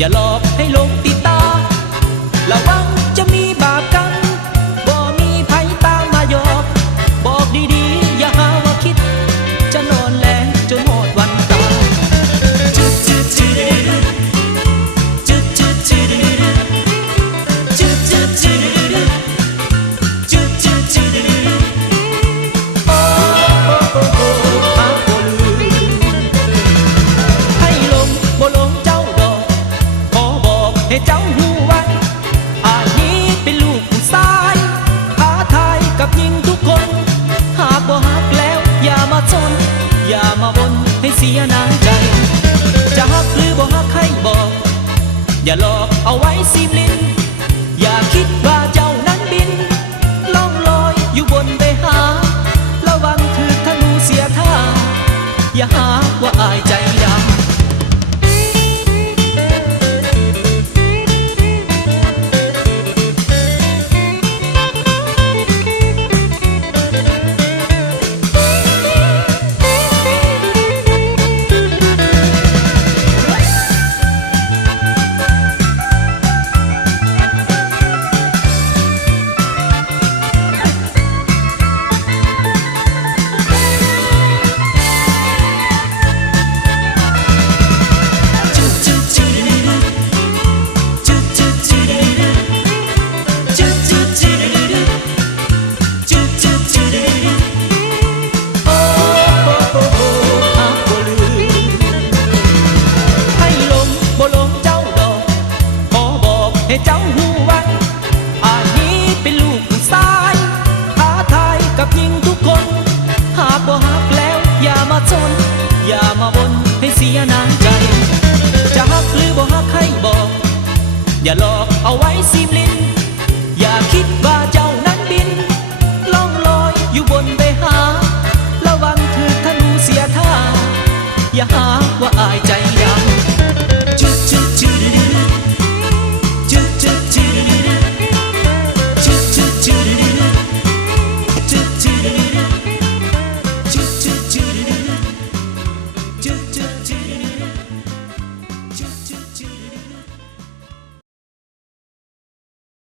อย่าหลอกให้หลงติดตาระวังจะมีบาปกรรมบ่มีภัยตามมาหยอกบอกดีๆอย่าหาว่าคิดจะนอนแลงจนหมดวันตายจุดจุดจุดจุดจุดจุดจุดจุดจุดจุดจุดจุดโอ้โอ้โอ้อาโอลือให้ลงบ่ลงเจ้าดอกขอบอกให้เจ้าหูไว้อาจนี้เป็นลูกผู้ชายท้าทายกับหญิงทุกคนหากบ่ฮักแล้วอย่ามาชนอย่ามาวนให้เสียน้ำใจจะฮักหรือบ่ฮักให้บอกอย่าหลอกเอาไว้ซิมลิ้นอย่าคิดว่าเจ้านั้นบินล่องลอยอยู่บนเบหาระวังถือธนูเสียท่าอย่าหาว่าอายใจดำให้เจ้าหูไว้อาจนี้เป็นลูกผู้ชายท้าทายกับหญิงทุกคนหากบ่ฮักแล้วอย่ามาชนอย่ามาวนให้เสียน้ำใจจะฮักหรือบ่ฮักให้บอกอย่าหลอกเอาไว้ซิมลิ้นอย่าคิดว่าเจ้านั้นบินล่องลอยอยู่บนเบหาระวังถือธนูเสียท่าอย่าหาว่าอาย